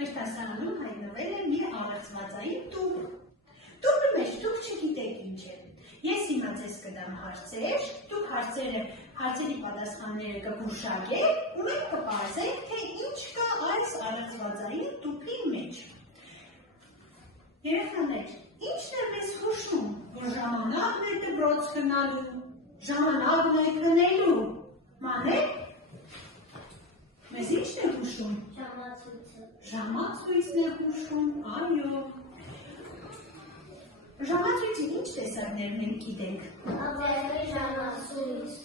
Մեր դասարանում հայտնվել է մի առեղծվածային տուփ։ Տուփի մեջ դուք չգիտեք ինչ է։ Ես հիմա ձեզ կդամ հարցեր, դուք հարցերի պատասխանները կգուշակեք ու մենք կպարզենք, թե ինչ կա այս առեղծվածային տուփի մեջ։ Երեխաներ, ինչն է մեզ հուշում, որ ժամանակն է դպրոց գնալու, ժամանակն է քնելու, մանեք։ Մեզ ինչն է հուշում։ Ժամացույցն է հուշում, այո։ Ժամացույցի ինչ տեսակներ մենք գիտենք։ Ավազի ժամացույց,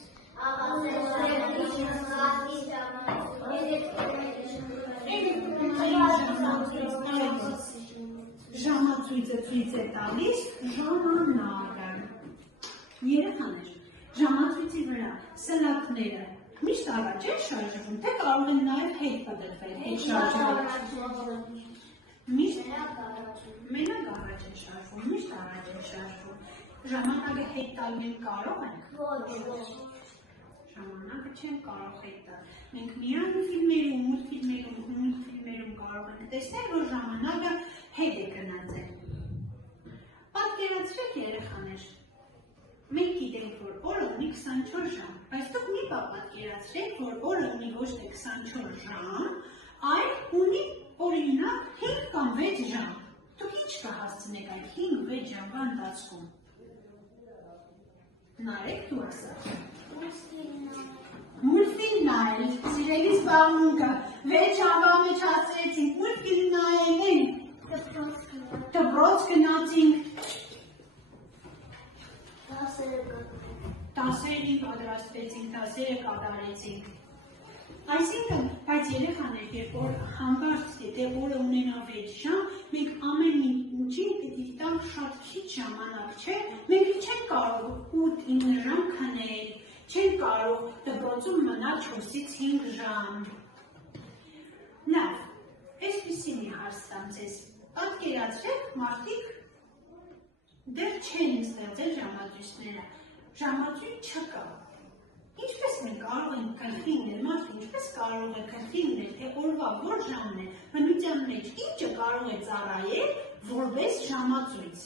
Ժամացույցը ցույց է տալիս ժամանակը։ Երեխաներ, ժամացույցի վրա սլաքները միշտ առաջ են շարժվում, թե կարող են նաև հետ պատրվել, հետ շարժվել։ Միշտ մենակ առաջ են շարժվում, միշտ առաջ են շարժվում։ Ժամանակը հետ տալ մենք կարող ենք։ Ոչ։ Ժամանակը չեն կարող հետ տալ։ Մենք միայն ֆիլմերում, մուլտֆիլմերում կարող ենք տեսնել, որ ժամանակը հետ է գնացել։ Պատկերացրեք երեխաներ։ Մենք գիտենք, որ օրը ունի 24 ժամ, բայց դուք մի բան պատկերացրեք, որ օրը ունի ոչ թե 24 ժամ, այլ ունի օրինակ 5 կամ 6 ժամ։ Դուք ինչ կհասցնեք այդ 5-6 ժամվա ընթացքում։ Նայեք դու ասա։ Մուլտֆիլմ նայել, սիրելի զբաղմունքը, 6 ժամվա մեջ հասցրեցինք, մուլտֆիլմ նայել, դպրոց գնացինք, դասերին պատրաստվեցինք, դասերը կատարեցինք։ Այսինքն, բայց երեխաներ, երբ որ հանկարծ եթե օրը ունենա 6 ժամ, մենք ամեն ինչին պիտի տանք շատ քիչ ժամանակ, չէ՞։ Մենք չենք կարող 8-9 ժամ քնել, չենք կարող դպրոցում մնալ 4-ից 5 ժամ։ Լավ, այսպիսի մի հարց տամ ձեզ։ Պատկերացրեք, մարդիկ դեռ չեն ստեղծել ժամացույցները, ժամացույց չկա։ Ինչպես մենք կարող ենք կրկինել, մարդը ինչպես կարող է կրկինել, թե օրվա որ ժամն է, բնության մեջ ինչը կարող է ծառայել որպես ժամացույց։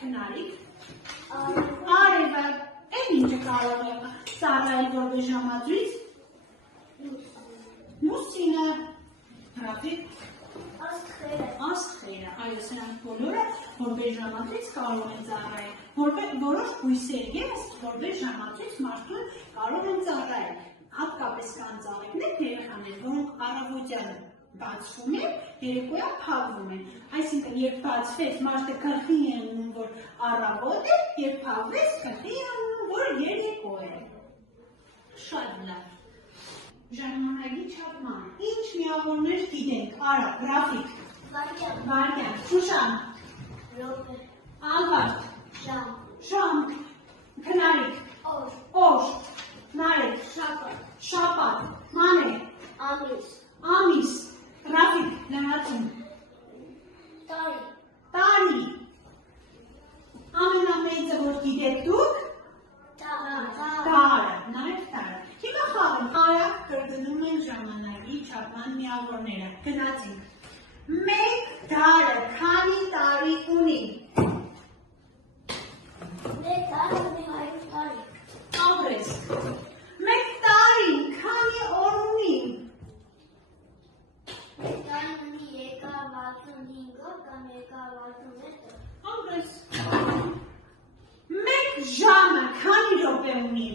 Քնարիք։ Արևը, այն ինչը կարող է ծառայել որպես ժամացույց։ Լուսինը, գրաֆիկ։ Աստղերը, այո, սրանք բոլորը որպես ժամացույց կարող են ծառայել, որոշ բույսեր ևս որպես ժամացույց մարդուն կարող են ծառայել, հատկապես կան ծաղիկներ երեխաներ, որոնք առավոտյան բացվում են, երեկոյան փակվում են, այսինքն երբ բացվեց մարդը գլխի է ունում, որ առավոտ է, երբ փակվեց գլխի է ունում, որ երեկո է։ Շատ լավ։ Ժամանակի չափման, ինչ միավորներ գիտենք, արա, գրաֆիկ, վայրկյան, շուշան, ալվարդ, ժամ, քնարիք, օր, նարեկ, շաբաթ, մանեկ, ամիս, գրաֆիկ, լրացում, տարի, ամենամեծը որ գիտեք դուք, տարը, նայեք տարը։ Հիմա խաղում արագ կրկնում են ժամանակի չափման միավորները։ Գնացինք։ Մեկ տարը քանի տարի ունի։ Մեկ տարը ունի 100 տարի։ Ապրես։ Մեկ տարին քանի օր ունի։ Մեկ տարին ունի 365 օր կամ 366 օր։ Ապրես։ Մեկ ժամը քանի րոպե ունի։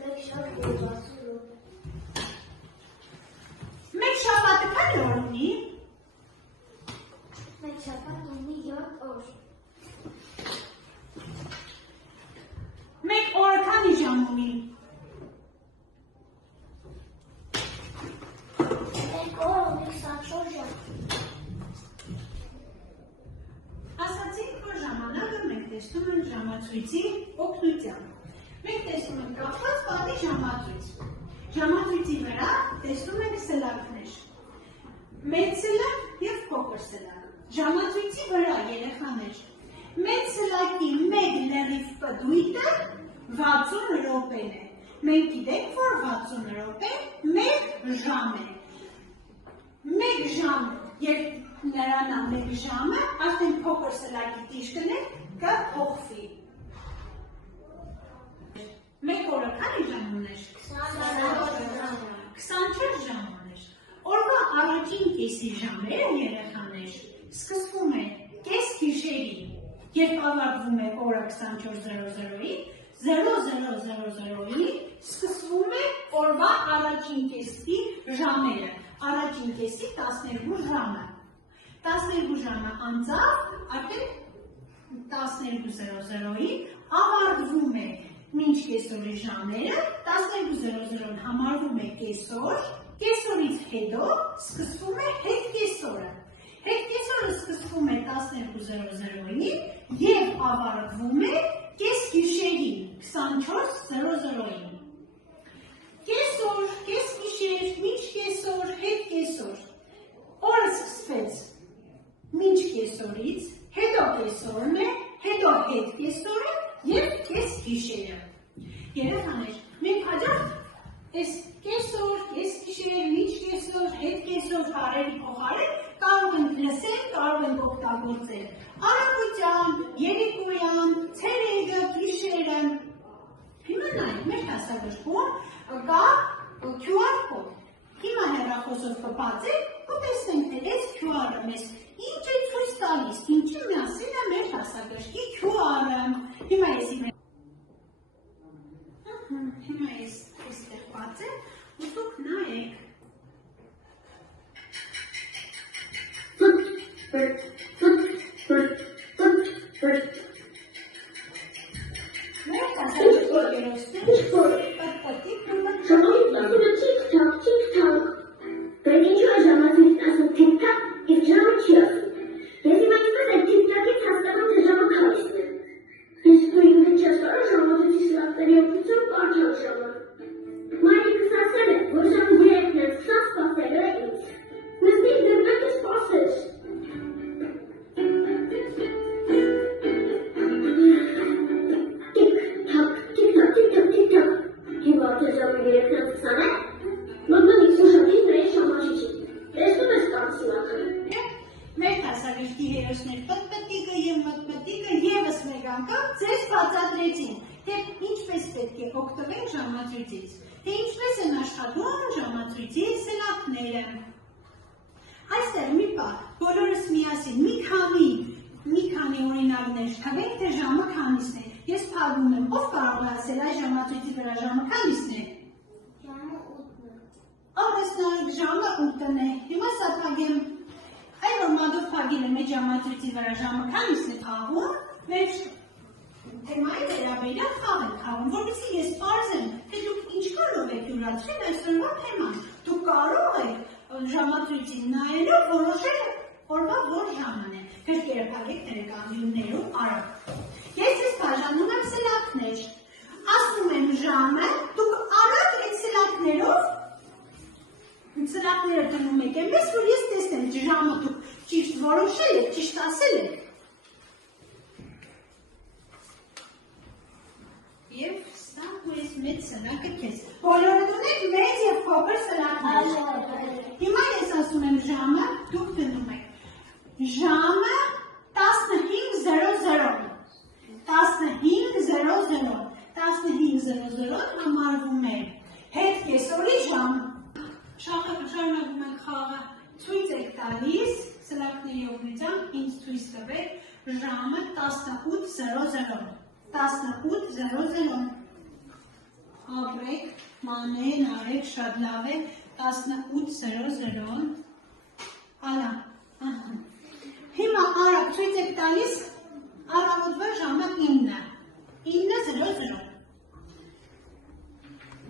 Մեկ շաբաթ 60 րոպե։ Մեկ շաբաթը քանի օր ունի։ Մեկ շաբաթ ունի 7 օր։ Մեկ օրը քանի ժամ ունի։ Մեկ օր ունի 24 ժամ։ Ասացինք, որ ժամանակը մենք տեսնում ենք ժամացույցի օգնությամբ։ Մենք տեսնում ենք կապված պատի ժամացույց։ Ժամացույցի վրա տեսնում ենք սլաքներ։ Մեծ սլակ և փոքր սլակ։ Ժամացույցի վրա երեխաներ։ Մեծ սլակի մեկ լրիվ պտույտը 60 րոպեն է։ Մենք գիտենք, որ 60 րոպե 1 ժամ է։ ժամ, երբ նրան ամեն ժամը, արդեն փոքր սլակի տիշկն է, կփոխվի։ Մեկ օրը քանի ժամ ուներ։ 24 ժամ ուներ։ Օրվա առաջին կեսի ժամերը երեխաներ սկսվում է կես գիշերին, երբ ավարտվում է օրը 24:00-ին, 00:00-ին սկսվում է օրվա առաջին կեսի ժամերը, առաջին կեսի 12 ժամը։ 12 ժամը անցավ, արդեն 12:00-ին ավարտվում է մինչ կեսօրի ժամերը, 12:00-ին համարվում է կեսօր, կեսօրից հետո սկսվում է հետ կեսօրը։ Հետ կեսօրը սկսվում է 12:00-ին և ավարտվում է կես գիշերին 24:00-ին։ Կեսօր, կես գիշեր, մինչ կեսօր, հետ կեսօր։ Օրը սկսվեց մինչ կեսօրից, հետո կեսօրն է, հետո հետ կեսօրը և կես գիշերը։ Երեխաներ, մենք հաջորդ այս կեսօր, կես գիշեր, մինչ կեսօր, հետ կեսօր բառերի փոխարեն կարող ենք լսել, կարող ենք օգտագործել առավոտյան, երեկոյան, ցերեկը, գիշերը։ Հիմա նայեք, մեր դասագրքում կա QR կոդ։ Հիմա հեռախոսով կբացենք ու տեսնենք, թե այս QR-ը մեզ ինչ է ցույց տալիս, ինչի մասին է մեր դասագրքի QR-ը։ Հիմա ես այստեղ բացեմ, ու դուք նայեք։ Մեր դասագրքի հերոսներ պտպտիկը և մտպտիկը ևս մեկ անգամ ձեզ բացատրեցին, թե ինչպես պետք է օգտվենք ժամացույցից, թե ինչպես են աշխատում ժամացույցի սելավները։ Այստեղ մի պահ, բոլորս միասին մի քանի օրինակներ թվենք, թե ժամը քանիսն է։ Ես փակում եմ, ով կարող է ասել այս ժամացույցի վրա ժամը քանիսն է։ Ժամը 8-ն է։ Ամենասնարկ ժամը 8-ն է։ Հիմա սա փակեմ։ Այն որ մադով փակել եմ այդ ժամացույցի վրա ժամը քանիսն է խաղում, մեր թեմայի վերաբերյալ խաղ ենք խաղում, որովհետեւ ես պարզեմ, թե դուք ինչքանով եք յուրացրել այսօրվա թեման։ Դուք կարող եք ժամացույցին նայելով որոշել օրվա որ ժամն է։ Գրկերը փակեք տելեկամերում արագ։ Ես ես բաժանում եմ սելակներ։ Ասում եմ ժամը, դուք արագ այդ սելակներով սելակները դնում եք այնպես, որ ես տեսնեմ ժամը դուք ճիշտ որոշել եք, ճիշտ ասել եք։ Եվ ստանք ու ես մեծ սելակը քեզ։ Բոլորը դունեք մեծ և փոքր սելակներ։ Հիմա ես ասում եմ ժամը, դուք դնում եք։ Ժամը 15:00 15:00 15:00 համարվում է հետ կեսօրի ժամ։ Շարունակում ենք խաղը, ցույց եք տալիս, սելակների օգնությամբ ինձ ցույց տվեք ժամը 18:00 18:00 ապրեք, մանեն, արեք, շատ լավ է 18:00 ալա, հիմա արագ ցույց եք տալիս առավոտվա ժամը 9:00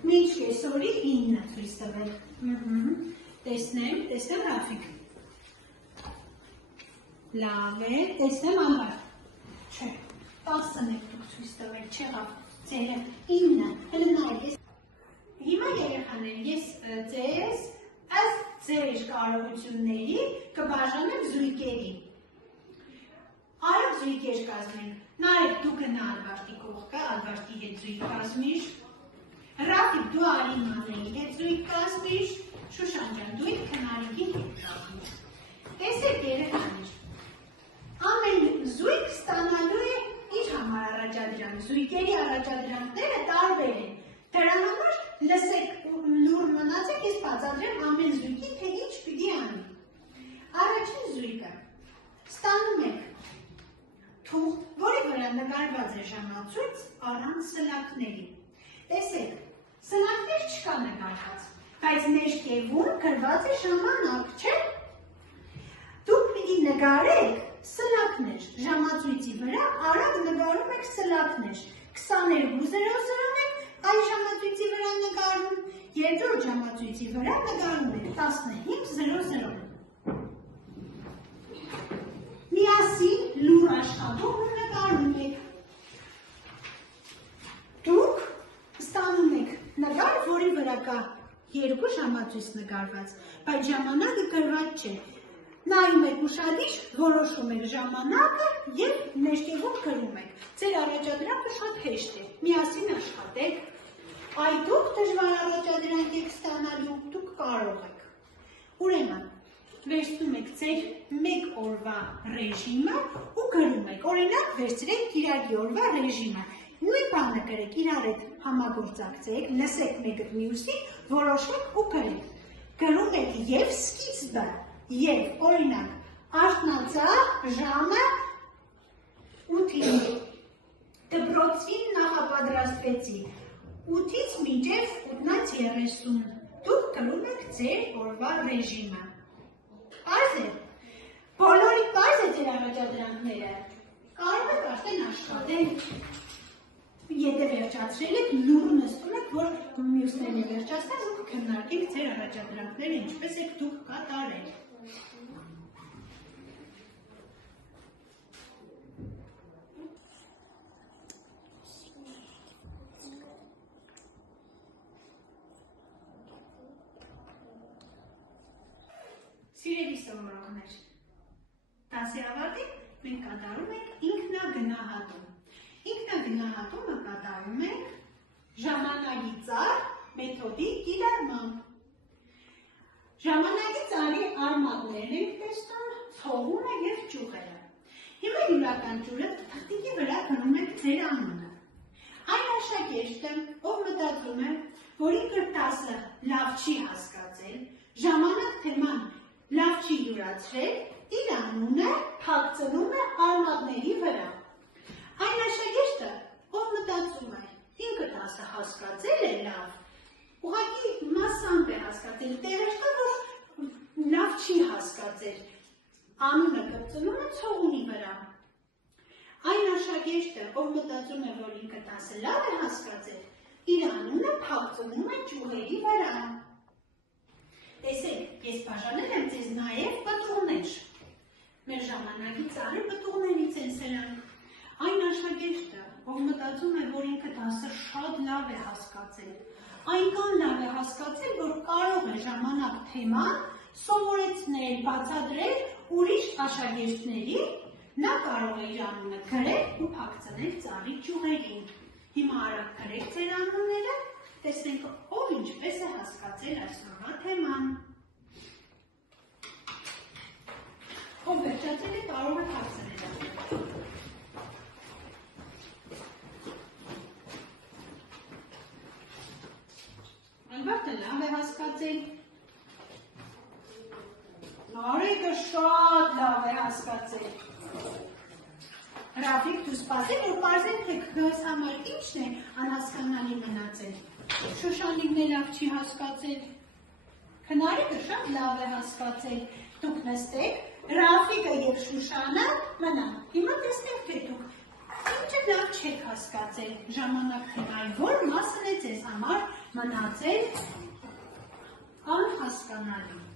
մինչ կեսօրի 9 ցույց տվեք տեսնեմ Ռաֆիկ լավ է, տեսնեմ Անվար չէ, 10-ն եք դուք ցույց տվել, չեղավ ձերը 9, հենց նայեք հիմա երեխաներ, ես ձեզ ըստ ձեր կարողությունների կբաժանեմ զույգերի արագ զույգեր կազմենք, նայեք դու գնա Ալբարտի կողքը, Ալբարտի հետ զույգ կազմիր Ռաֆիկ դու Արիմանների հետ զույգ կազմիր, Շուշան ջան դու իմ քնարիքի հետ կազմիր ժամացույց առանց սլաքների։ Տեսեք, սլաքներ չկա նկարված, բայց ներքևում գրված է ժամանակ, չէ՞։ Դուք պիտի նկարեք սլաքներ, ժամացույցի վրա արագ նկարում եք սլաքներ, 22:00 եք այս ժամացույցի վրա նկարում, երկրորդ ժամացույցի վրա նկարում եք 15:00։ Միասին լուր աշխատում ու նկարում եք։ Դուք ստանում եք նկար, որի վրա կա երկու ժամացույց նկարված, բայց ժամանակը գրված չէ։ Նայում եք ուշադիր, որոշում եք ժամանակը և ներքևում գրում եք։ Ձեր առաջադրանքը շատ հեշտ է, միասին աշխատեք։ Այ դուք դժվար առաջադրանք եք ստանալու, դուք կարող եք։ Ուրեմն, վերցնում եք ձեր մեկ օրվա ռեժիմը ու գրում եք։ Օրինակ, վերցրեք կիրակի օրվա ռեժիմը։ Նույն բանը գրեք, իրար հետ համագործակցեք, լսեք մեկը մյուսին, որոշեք ու գրեք։ Գրում եք և սկիզբը, և օրինակ, արթնացա ժամը 8-ին, դպրոցին նախապատրաստվեցի, 8-ից մինչև 8:30, դուք գրում եք ձեր օրվա ռեժիմը։ Պարզ է, բոլորի պարզ է ձեր առաջադրանքները, կարող եք արդեն աշխատել, եթե վերջացրել եք, լուրը նստում եք, որ մյուսներն է վերջացնել, ու քննարկեք ձեր առաջադրանքները, ինչպես եք դուք կատարել։ Սիրելի սովորողներ, դասի ավարտին մենք կատարում ենք ինքնագնահատում։ Ինքնագնահատումը կատարում ենք ժամանակի ծառ մեթոդի կիրառմամբ։ Ժամանակի ծառի արմատներն ենք տեսնում, ցողունը և ճյուղերը։ Հիմա յուրաքանչյուրը թղթիկի վրա գրում եք ձեր անունը։ Այն աշակերտը, ով մտածում է, որ ինքը դասը լավ չի հասկացել, ժամանակ թեման լավ չի յուրացրել, իր անունը փակցնում է արմատների վրա։ Այն աշակերտը, ով մտածում է, ինքը դասը հասկացել է լավ, ուղղակի մասամբ է հասկացել, տեղեշտը, որ լավ չի հասկացել, անունը կպցնում է ցողունի վրա։ Այն աշակերտը, ով մտածում է, որ ինքը դասը լավ է հասկացել, իր անունը փակցնում է ճյուղերի վրա։ Տեսեք, ես բաժանել եմ ձեզ նաև պտուղներ։ Մեր ժամանակի ծառի պտուղներից են սրանք։ Այն աշակերտը, ով մտածում է, որ ինքը դասը շատ լավ է հասկացել, այնքան լավ է հասկացել, որ կարող է ժամանակ թեման սովորեցնել, բացատրել ուրիշ աշակերտների, նա կարող է իր անունը գրել ու փակցնել ծառի ճյուղերին։ Հիմա արագ գրեք ձեր անունները, տեսնենք, ով ինչպես է հասկացել այսօրվա թեման։ Ով վերջացել է, կարող է փակցնել։ Ալբերտը լավ է հասկացել։ Նարեկը շատ լավ է հասկացել։ Ռաֆիկ, դու սպասել, որ պարզել, թե քեզ համար ինչն է անհասկանալի մնացել։ Շուշանիկն է լավ չի հասկացել։ Քնարիկը շատ լավ է հասկացել։ Դուք նստեք, Ռաֆիկը և Շուշանը մնան։ Հիմա տեսնենք, թե դուք ինչը լավ չեք հասկացել։ Ժամանակ թեմայի որ մասն է ձեզ համար մնացել անհասկանալի։